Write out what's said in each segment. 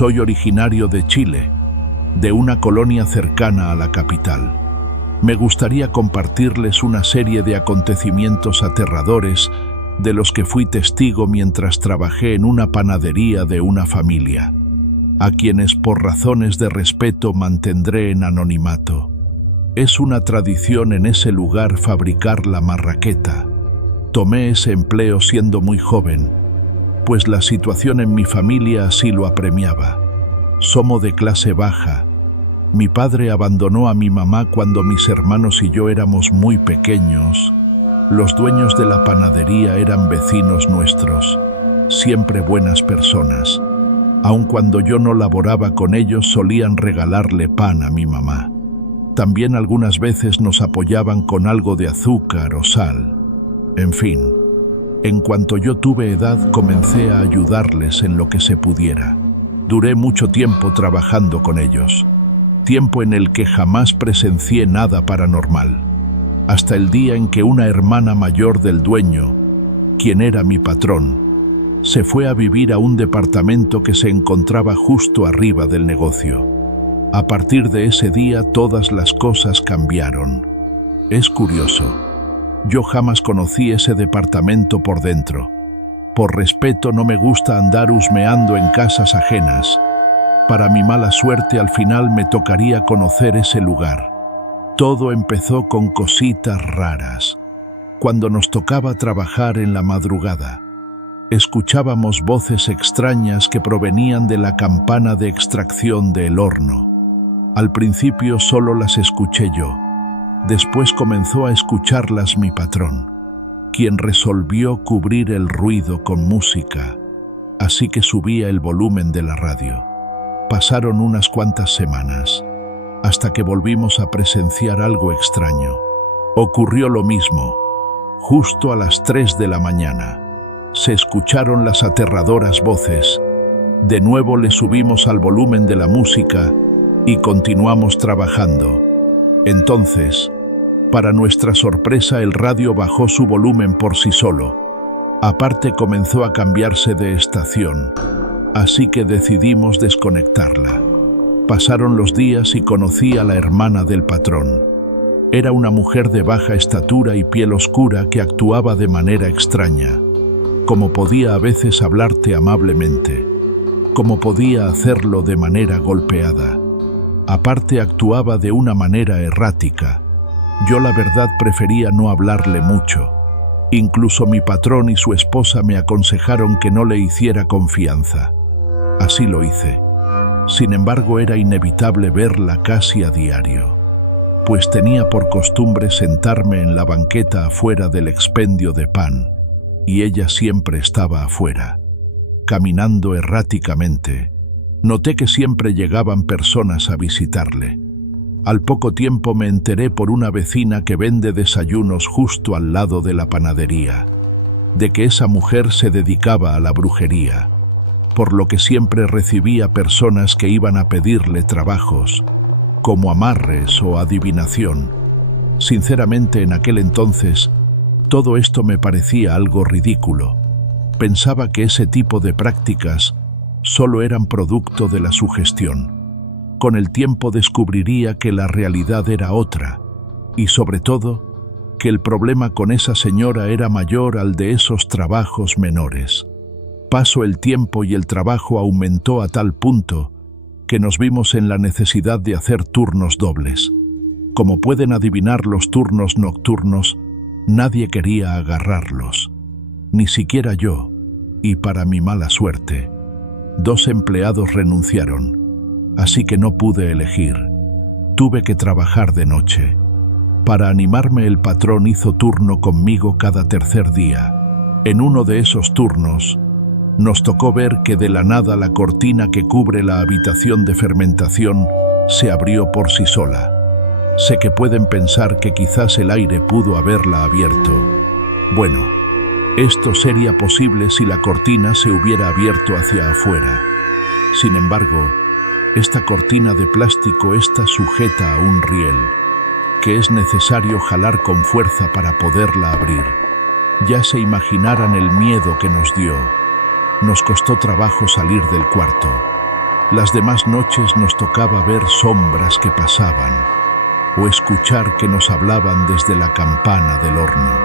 Soy originario de Chile, de una colonia cercana a la capital. Me gustaría compartirles una serie de acontecimientos aterradores de los que fui testigo mientras trabajé en una panadería de una familia, a quienes por razones de respeto mantendré en anonimato. Es una tradición en ese lugar fabricar la marraqueta. Tomé ese empleo siendo muy joven, pues la situación en mi familia así lo apremiaba. Somos de clase baja. Mi padre abandonó a mi mamá cuando mis hermanos y yo éramos muy pequeños. Los dueños de la panadería eran vecinos nuestros, siempre buenas personas. Aun cuando yo no laboraba con ellos, solían regalarle pan a mi mamá. También algunas veces nos apoyaban con algo de azúcar o sal. En fin, en cuanto yo tuve edad, comencé a ayudarles en lo que se pudiera. Duré mucho tiempo trabajando con ellos, tiempo en el que jamás presencié nada paranormal, hasta el día en que una hermana mayor del dueño, quien era mi patrón, se fue a vivir a un departamento que se encontraba justo arriba del negocio. A partir de ese día todas las cosas cambiaron. Es curioso, yo jamás conocí ese departamento por dentro. Por respeto no me gusta andar husmeando en casas ajenas. Para mi mala suerte al final me tocaría conocer ese lugar. Todo empezó con cositas raras. Cuando nos tocaba trabajar en la madrugada, escuchábamos voces extrañas que provenían de la campana de extracción del horno. Al principio solo las escuché yo. Después comenzó a escucharlas mi patrón, quien resolvió cubrir el ruido con música, así que subía el volumen de la radio. Pasaron unas cuantas semanas, hasta que volvimos a presenciar algo extraño. Ocurrió lo mismo. Justo a las 3 de la mañana, se escucharon las aterradoras voces. De nuevo le subimos al volumen de la música y continuamos trabajando. Entonces, para nuestra sorpresa, el radio bajó su volumen por sí solo. Aparte, comenzó a cambiarse de estación, así que decidimos desconectarla. Pasaron los días y conocí a la hermana del patrón. Era una mujer de baja estatura y piel oscura que actuaba de manera extraña, como podía a veces hablarte amablemente, como podía hacerlo de manera golpeada. Aparte, actuaba de una manera errática. Yo la verdad prefería no hablarle mucho. Incluso mi patrón y su esposa me aconsejaron que no le hiciera confianza. Así lo hice. Sin embargo, era inevitable verla casi a diario, pues tenía por costumbre sentarme en la banqueta afuera del expendio de pan, y ella siempre estaba afuera, caminando erráticamente. Noté que siempre llegaban personas a visitarle. Al poco tiempo me enteré por una vecina que vende desayunos justo al lado de la panadería, de que esa mujer se dedicaba a la brujería, por lo que siempre recibía personas que iban a pedirle trabajos, como amarres o adivinación. Sinceramente, en aquel entonces, todo esto me parecía algo ridículo. Pensaba que ese tipo de prácticas solo eran producto de la sugestión. Con el tiempo descubriría que la realidad era otra, y sobre todo, que el problema con esa señora era mayor al de esos trabajos menores. Pasó el tiempo y el trabajo aumentó a tal punto que nos vimos en la necesidad de hacer turnos dobles. Como pueden adivinar, los turnos nocturnos, nadie quería agarrarlos, ni siquiera yo, y para mi mala suerte, 2 empleados renunciaron, así que no pude elegir. Tuve que trabajar de noche. Para animarme, el patrón hizo turno conmigo cada tercer día. En uno de esos turnos, nos tocó ver que de la nada la cortina que cubre la habitación de fermentación se abrió por sí sola. Sé que pueden pensar que quizás el aire pudo haberla abierto. Bueno, esto sería posible si la cortina se hubiera abierto hacia afuera. Sin embargo, esta cortina de plástico está sujeta a un riel, que es necesario jalar con fuerza para poderla abrir. Ya se imaginarán el miedo que nos dio. Nos costó trabajo salir del cuarto. Las demás noches nos tocaba ver sombras que pasaban o escuchar que nos hablaban desde la campana del horno.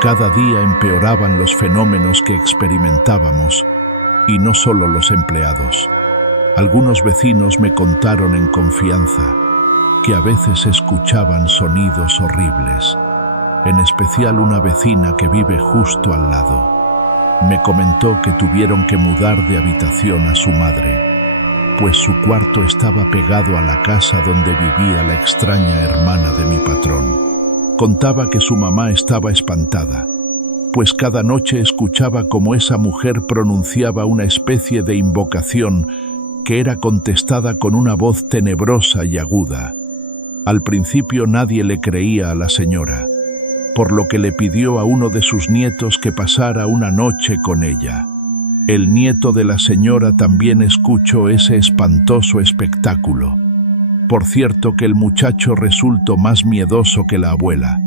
Cada día empeoraban los fenómenos que experimentábamos, y no solo los empleados. Algunos vecinos me contaron en confianza que a veces escuchaban sonidos horribles, en especial una vecina que vive justo al lado. Me comentó que tuvieron que mudar de habitación a su madre, pues su cuarto estaba pegado a la casa donde vivía la extraña hermana de mi patrón. Contaba que su mamá estaba espantada, pues cada noche escuchaba cómo esa mujer pronunciaba una especie de invocación que era contestada con una voz tenebrosa y aguda. Al principio nadie le creía a la señora, por lo que le pidió a uno de sus nietos que pasara una noche con ella. El nieto de la señora también escuchó ese espantoso espectáculo. Por cierto que el muchacho resultó más miedoso que la abuela,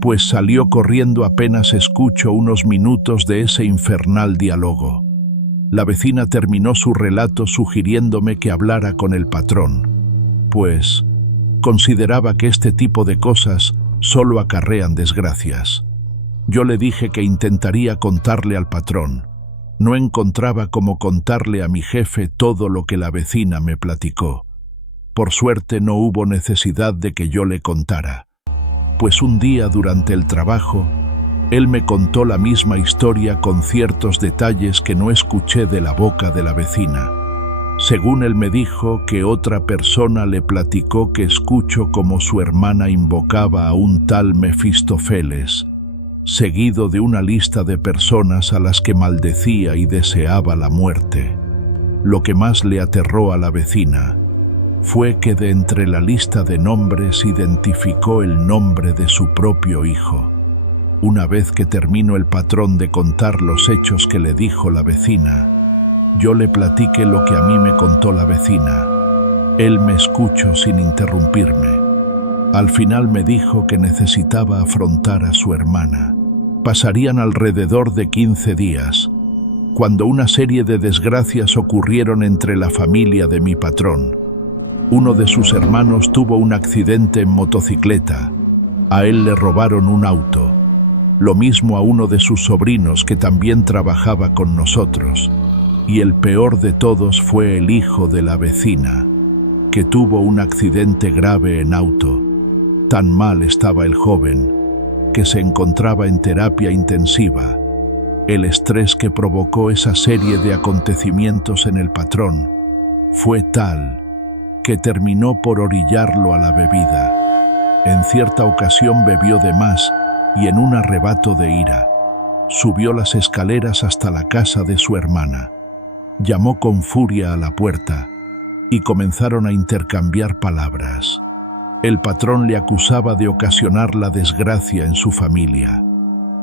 pues salió corriendo apenas escuchó unos minutos de ese infernal diálogo. La vecina terminó su relato sugiriéndome que hablara con el patrón, pues consideraba que este tipo de cosas solo acarrean desgracias. Yo le dije que intentaría contarle al patrón. No encontraba cómo contarle a mi jefe todo lo que la vecina me platicó. Por suerte no hubo necesidad de que yo le contara, pues un día durante el trabajo, él me contó la misma historia con ciertos detalles que no escuché de la boca de la vecina. Según él me dijo que otra persona le platicó que escuchó como su hermana invocaba a un tal Mefistófeles, seguido de una lista de personas a las que maldecía y deseaba la muerte. Lo que más le aterró a la vecina fue que de entre la lista de nombres identificó el nombre de su propio hijo. Una vez que terminó el patrón de contar los hechos que le dijo la vecina, yo le platiqué lo que a mí me contó la vecina. Él me escuchó sin interrumpirme. Al final me dijo que necesitaba afrontar a su hermana. Pasarían alrededor de 15 días, cuando una serie de desgracias ocurrieron entre la familia de mi patrón. Uno de sus hermanos tuvo un accidente en motocicleta. A él le robaron un auto. Lo mismo a uno de sus sobrinos que también trabajaba con nosotros. Y el peor de todos fue el hijo de la vecina, que tuvo un accidente grave en auto. Tan mal estaba el joven, que se encontraba en terapia intensiva. El estrés que provocó esa serie de acontecimientos en el patrón fue tal que terminó por orillarlo a la bebida. En cierta ocasión bebió de más y en un arrebato de ira, subió las escaleras hasta la casa de su hermana. Llamó con furia a la puerta y comenzaron a intercambiar palabras. El patrón le acusaba de ocasionar la desgracia en su familia.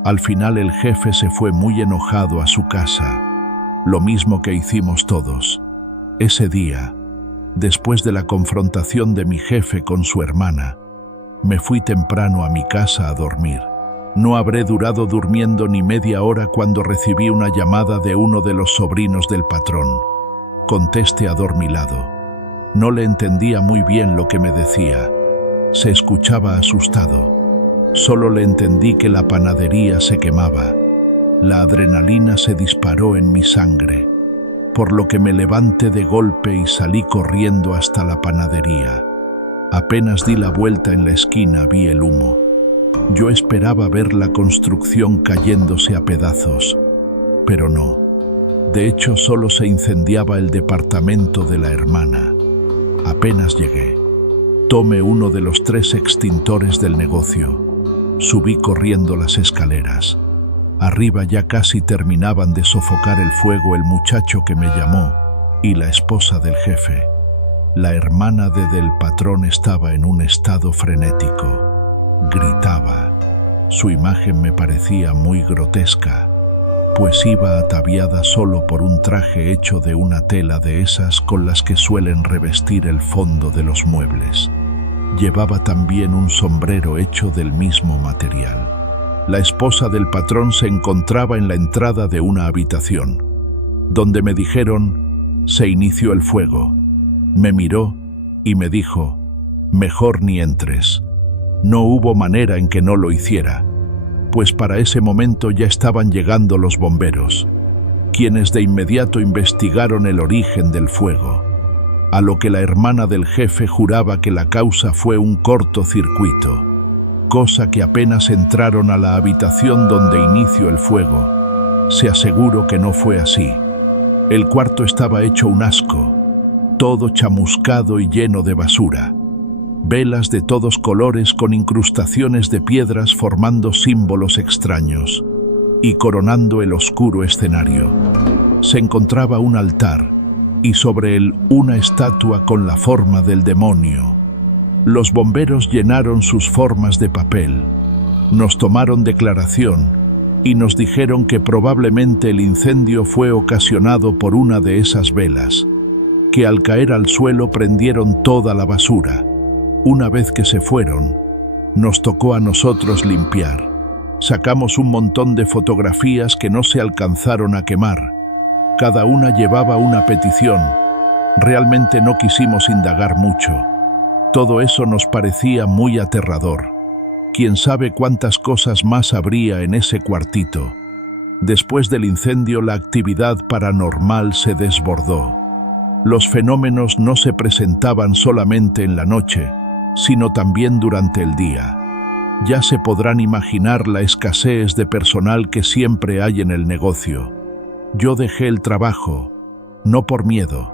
Al final el jefe se fue muy enojado a su casa, lo mismo que hicimos todos. Ese día, después de la confrontación de mi jefe con su hermana, me fui temprano a mi casa a dormir. No habré durado durmiendo ni media hora cuando recibí una llamada de uno de los sobrinos del patrón. Contesté adormilado. No le entendía muy bien lo que me decía. Se escuchaba asustado. Solo le entendí que la panadería se quemaba. La adrenalina se disparó en mi sangre, por lo que me levanté de golpe y salí corriendo hasta la panadería. Apenas di la vuelta en la esquina vi el humo. Yo esperaba ver la construcción cayéndose a pedazos, pero no. De hecho, solo se incendiaba el departamento de la hermana. Apenas llegué, tomé uno de los 3 extintores del negocio. Subí corriendo las escaleras. Arriba ya casi terminaban de sofocar el fuego el muchacho que me llamó y la esposa del jefe. La hermana del patrón estaba en un estado frenético. Gritaba. Su imagen me parecía muy grotesca, pues iba ataviada solo por un traje hecho de una tela de esas con las que suelen revestir el fondo de los muebles. Llevaba también un sombrero hecho del mismo material. La esposa del patrón se encontraba en la entrada de una habitación, donde me dijeron Se inició el fuego. Me miró y me dijo, mejor ni entres. No hubo manera en que no lo hiciera, pues para ese momento ya estaban llegando los bomberos, quienes de inmediato investigaron el origen del fuego, a lo que la hermana del jefe juraba que la causa fue un cortocircuito, cosa que apenas entraron a la habitación donde inició el fuego. Se aseguró que no fue así. El cuarto estaba hecho un asco, todo chamuscado y lleno de basura. Velas de todos colores con incrustaciones de piedras formando símbolos extraños, y coronando el oscuro escenario se encontraba un altar, y sobre él una estatua con la forma del demonio. Los bomberos llenaron sus formas de papel, nos tomaron declaración y nos dijeron que probablemente el incendio fue ocasionado por una de esas velas, que al caer al suelo prendieron toda la basura. Una vez que se fueron, nos tocó a nosotros limpiar. Sacamos un montón de fotografías que no se alcanzaron a quemar. Cada una llevaba una petición. Realmente no quisimos indagar mucho. Todo eso nos parecía muy aterrador. Quién sabe cuántas cosas más habría en ese cuartito. Después del incendio, la actividad paranormal se desbordó. Los fenómenos no se presentaban solamente en la noche, sino también durante el día. Ya se podrán imaginar la escasez de personal que siempre hay en el negocio. Yo dejé el trabajo, no por miedo,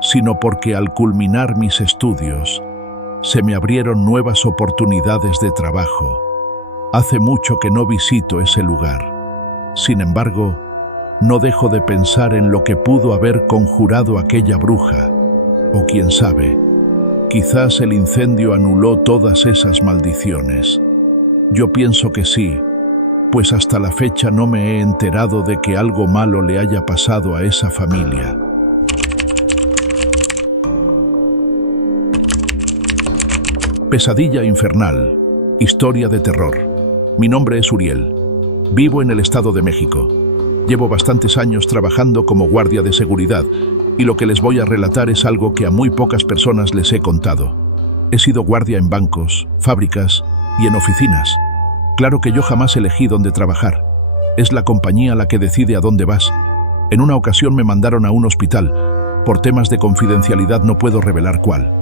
sino porque al culminar mis estudios, se me abrieron nuevas oportunidades de trabajo. Hace mucho que no visito ese lugar. Sin embargo, no dejo de pensar en lo que pudo haber conjurado aquella bruja, o quién sabe, quizás el incendio anuló todas esas maldiciones. Yo pienso que sí, pues hasta la fecha no me he enterado de que algo malo le haya pasado a esa familia. Pesadilla infernal, historia de terror. Mi nombre es Uriel. Vivo en el Estado de México. Llevo bastantes años trabajando como guardia de seguridad y lo que les voy a relatar es algo que a muy pocas personas les he contado. He sido guardia en bancos, fábricas y en oficinas. Claro que yo jamás elegí dónde trabajar. Es la compañía la que decide a dónde vas. En una ocasión me mandaron a un hospital. Por temas de confidencialidad no puedo revelar cuál.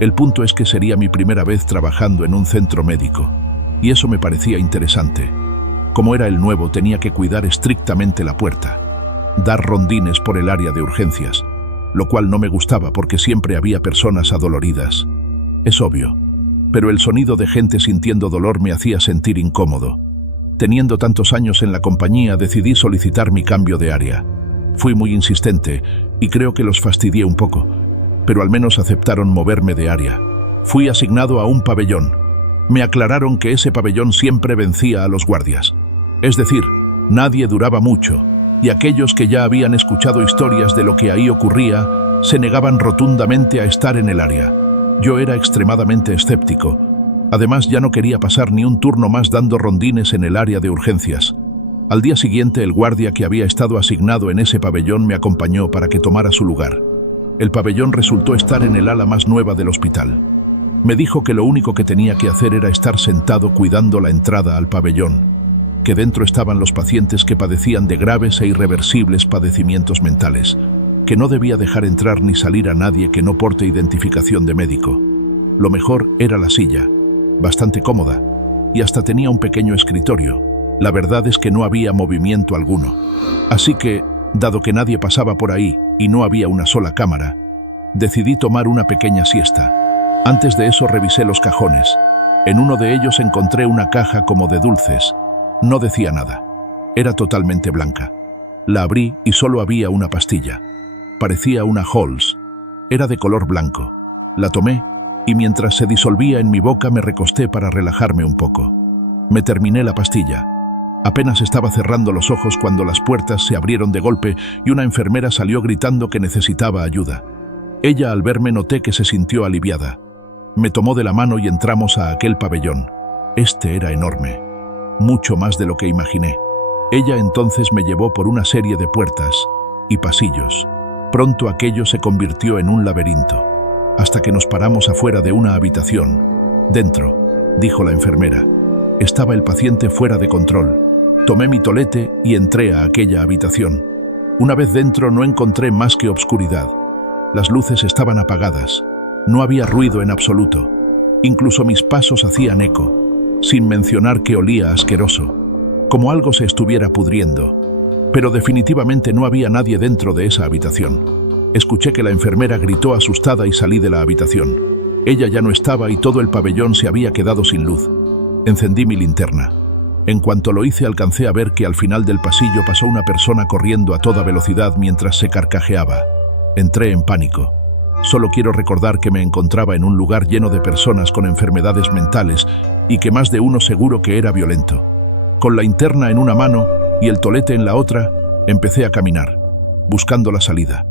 El punto es que sería mi primera vez trabajando en un centro médico, y eso me parecía interesante. Como era el nuevo, tenía que cuidar estrictamente la puerta, dar rondines por el área de urgencias, lo cual no me gustaba porque siempre había personas adoloridas. Es obvio, pero el sonido de gente sintiendo dolor me hacía sentir incómodo. Teniendo tantos años en la compañía, decidí solicitar mi cambio de área. Fui muy insistente y creo que los fastidié un poco, pero al menos aceptaron moverme de área. Fui asignado a un pabellón. Me aclararon que ese pabellón siempre vencía a los guardias. Es decir, nadie duraba mucho, y aquellos que ya habían escuchado historias de lo que ahí ocurría, se negaban rotundamente a estar en el área. Yo era extremadamente escéptico. Además, ya no quería pasar ni un turno más dando rondines en el área de urgencias. Al día siguiente, el guardia que había estado asignado en ese pabellón me acompañó para que tomara su lugar. El pabellón resultó estar en el ala más nueva del hospital. Me dijo que lo único que tenía que hacer era estar sentado cuidando la entrada al pabellón, que dentro estaban los pacientes que padecían de graves e irreversibles padecimientos mentales, que no debía dejar entrar ni salir a nadie que no porte identificación de médico. Lo mejor era la silla, bastante cómoda, y hasta tenía un pequeño escritorio. La verdad es que no había movimiento alguno. Así que, dado que nadie pasaba por ahí y no había una sola cámara, decidí tomar una pequeña siesta. Antes de eso revisé los cajones. En uno de ellos encontré una caja como de dulces. No decía nada. Era totalmente blanca. La abrí y solo había una pastilla. Parecía una Halls. Era de color blanco. La tomé y mientras se disolvía en mi boca me recosté para relajarme un poco. Me terminé la pastilla. Apenas estaba cerrando los ojos cuando las puertas se abrieron de golpe y una enfermera salió gritando que necesitaba ayuda. Ella, al verme, noté que se sintió aliviada. Me tomó de la mano y entramos a aquel pabellón. Este era enorme, mucho más de lo que imaginé. Ella entonces me llevó por una serie de puertas y pasillos, Pronto aquello se convirtió en un laberinto, hasta que nos paramos afuera de una habitación. «Dentro», dijo la enfermera. Estaba el paciente fuera de control. Tomé mi tolete y entré a aquella habitación. Una vez dentro no encontré más que obscuridad. Las luces estaban apagadas. No había ruido en absoluto. Incluso mis pasos hacían eco, sin mencionar que olía asqueroso, como algo se estuviera pudriendo. Pero definitivamente no había nadie dentro de esa habitación. Escuché que la enfermera gritó asustada y salí de la habitación. Ella ya no estaba y todo el pabellón se había quedado sin luz. Encendí mi linterna. En cuanto lo hice, alcancé a ver que al final del pasillo pasó una persona corriendo a toda velocidad mientras se carcajeaba. Entré en pánico. Solo quiero recordar que me encontraba en un lugar lleno de personas con enfermedades mentales y que más de uno seguro que era violento. Con la linterna en una mano y el tolete en la otra, empecé a caminar, buscando la salida.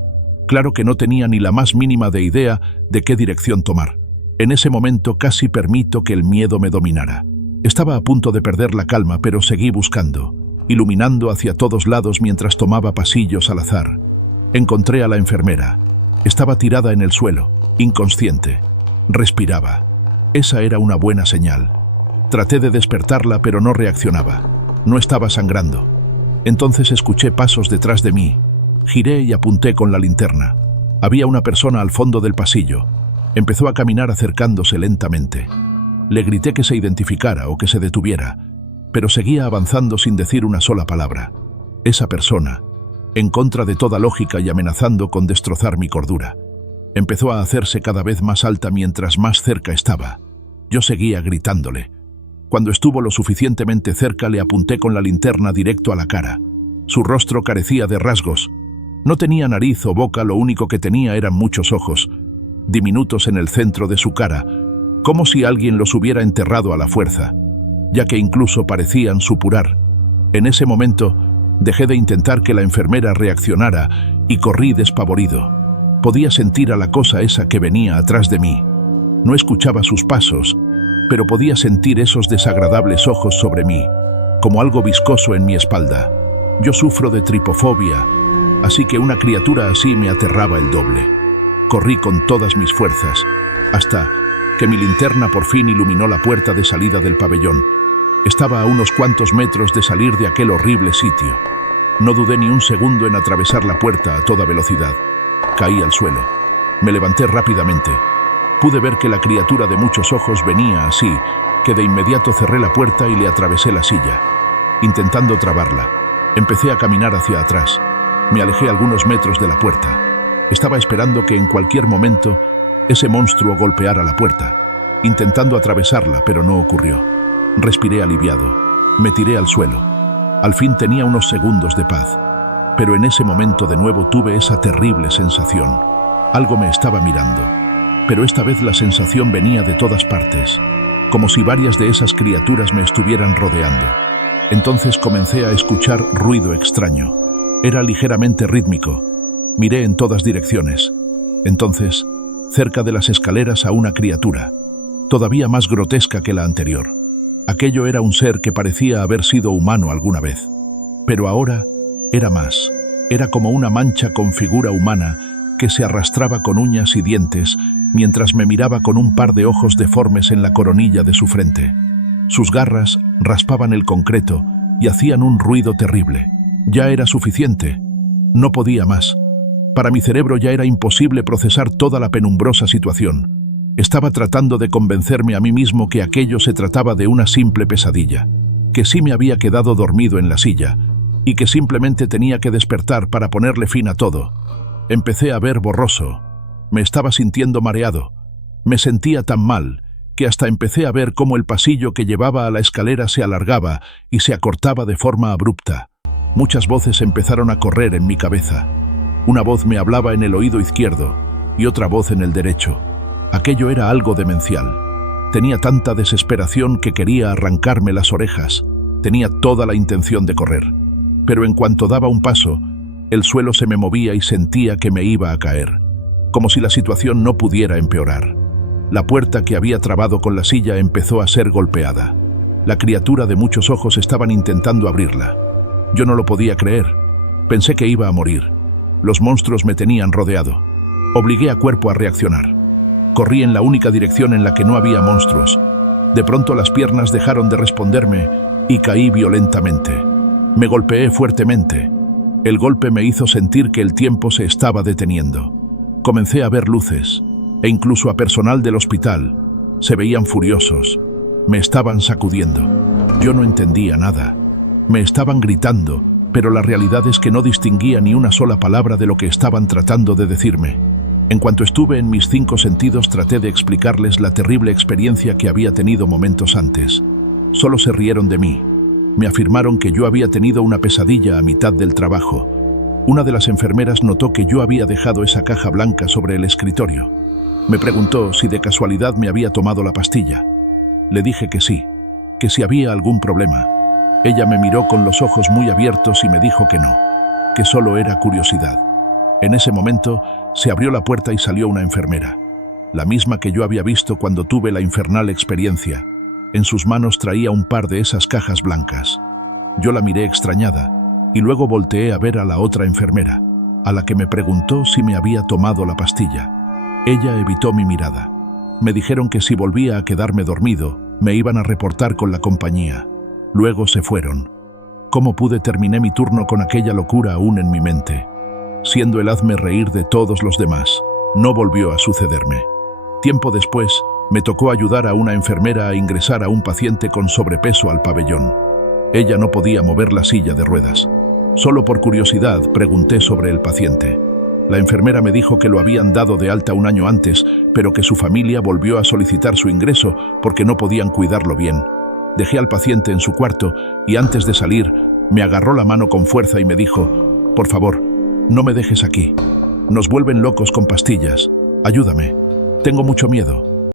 Claro que no tenía ni la más mínima de idea de qué dirección tomar. En ese momento casi permito que el miedo me dominara. Estaba a punto de perder la calma, pero seguí buscando, iluminando hacia todos lados mientras tomaba pasillos al azar. Encontré a la enfermera. Estaba tirada en el suelo, inconsciente. Respiraba. Esa era una buena señal. Traté de despertarla, pero no reaccionaba. No estaba sangrando. Entonces escuché pasos detrás de mí. Giré y apunté con la linterna. Había una persona al fondo del pasillo. Empezó a caminar acercándose lentamente. Le grité que se identificara o que se detuviera, pero seguía avanzando sin decir una sola palabra. Esa persona, en contra de toda lógica y amenazando con destrozar mi cordura, empezó a hacerse cada vez más alta mientras más cerca estaba. Yo seguía gritándole. Cuando estuvo lo suficientemente cerca, le apunté con la linterna directo a la cara. Su rostro carecía de rasgos. No tenía nariz o boca, lo único que tenía eran muchos ojos, diminutos en el centro de su cara, como si alguien los hubiera enterrado a la fuerza, ya que incluso parecían supurar. En ese momento, dejé de intentar que la enfermera reaccionara y corrí despavorido. Podía sentir a la cosa esa que venía atrás de mí. No escuchaba sus pasos, pero podía sentir esos desagradables ojos sobre mí, como algo viscoso en mi espalda. Yo sufro de tripofobia, así que una criatura así me aterraba el doble. Corrí con todas mis fuerzas, hasta que mi linterna por fin iluminó la puerta de salida del pabellón. Estaba a unos cuantos metros de salir de aquel horrible sitio. No dudé ni un segundo en atravesar la puerta a toda velocidad. Caí al suelo. Me levanté rápidamente. Pude ver que la criatura de muchos ojos venía así, que de inmediato cerré la puerta y le atravesé la silla. Intentando trabarla, empecé a caminar hacia atrás. Me alejé algunos metros de la puerta. Estaba esperando que en cualquier momento ese monstruo golpeara la puerta, intentando atravesarla, pero no ocurrió. Respiré aliviado. Me tiré al suelo. Al fin tenía unos segundos de paz. Pero en ese momento de nuevo tuve esa terrible sensación. Algo me estaba mirando. Pero esta vez la sensación venía de todas partes, como si varias de esas criaturas me estuvieran rodeando. Entonces comencé a escuchar ruido extraño. Era ligeramente rítmico. Miré en todas direcciones. Entonces, cerca de las escaleras, a una criatura, todavía más grotesca que la anterior. Aquello era un ser que parecía haber sido humano alguna vez. Pero ahora era más. Era como una mancha con figura humana que se arrastraba con uñas y dientes mientras me miraba con un par de ojos deformes en la coronilla de su frente. Sus garras raspaban el concreto y hacían un ruido terrible. Ya era suficiente. No podía más. Para mi cerebro ya era imposible procesar toda la penumbrosa situación. Estaba tratando de convencerme a mí mismo que aquello se trataba de una simple pesadilla, que sí me había quedado dormido en la silla y que simplemente tenía que despertar para ponerle fin a todo. Empecé a ver borroso. Me estaba sintiendo mareado. Me sentía tan mal que hasta empecé a ver cómo el pasillo que llevaba a la escalera se alargaba y se acortaba de forma abrupta. Muchas voces empezaron a correr en mi cabeza. Una voz me hablaba en el oído izquierdo y otra voz en el derecho. Aquello era algo demencial. Tenía tanta desesperación que quería arrancarme las orejas. Tenía toda la intención de correr. Pero en cuanto daba un paso, el suelo se me movía y sentía que me iba a caer, como si la situación no pudiera empeorar. La puerta que había trabado con la silla empezó a ser golpeada. La criatura de muchos ojos estaban intentando abrirla. Yo no lo podía creer. Pensé que iba a morir. Los monstruos me tenían rodeado. Obligué a cuerpo a reaccionar. Corrí en la única dirección en la que no había monstruos. De pronto las piernas dejaron de responderme y caí violentamente. Me golpeé fuertemente. El golpe me hizo sentir que el tiempo se estaba deteniendo. Comencé a ver luces, e incluso a personal del hospital. Se veían furiosos. Me estaban sacudiendo. Yo no entendía nada. Me estaban gritando, pero la realidad es que no distinguía ni una sola palabra de lo que estaban tratando de decirme. En cuanto estuve en mis 5 sentidos, traté de explicarles la terrible experiencia que había tenido momentos antes. Solo se rieron de mí. Me afirmaron que yo había tenido una pesadilla a mitad del trabajo. Una de las enfermeras notó que yo había dejado esa caja blanca sobre el escritorio. Me preguntó si de casualidad me había tomado la pastilla. Le dije que sí, que si había algún problema. Ella me miró con los ojos muy abiertos y me dijo que no, que solo era curiosidad. En ese momento se abrió la puerta y salió una enfermera, la misma que yo había visto cuando tuve la infernal experiencia. En sus manos traía un par de esas cajas blancas. Yo la miré extrañada y luego volteé a ver a la otra enfermera, a la que me preguntó si me había tomado la pastilla. Ella evitó mi mirada. Me dijeron que si volvía a quedarme dormido, me iban a reportar con la compañía. Luego se fueron. ¿Cómo pude? Terminé mi turno con aquella locura aún en mi mente. Siendo el hazme reír de todos los demás, no volvió a sucederme. Tiempo después, me tocó ayudar a una enfermera a ingresar a un paciente con sobrepeso al pabellón. Ella no podía mover la silla de ruedas. Solo por curiosidad pregunté sobre el paciente. La enfermera me dijo que lo habían dado de alta un año antes, pero que su familia volvió a solicitar su ingreso porque no podían cuidarlo bien. Dejé al paciente en su cuarto y antes de salir, me agarró la mano con fuerza y me dijo: «Por favor, no me dejes aquí. Nos vuelven locos con pastillas. Ayúdame. Tengo mucho miedo».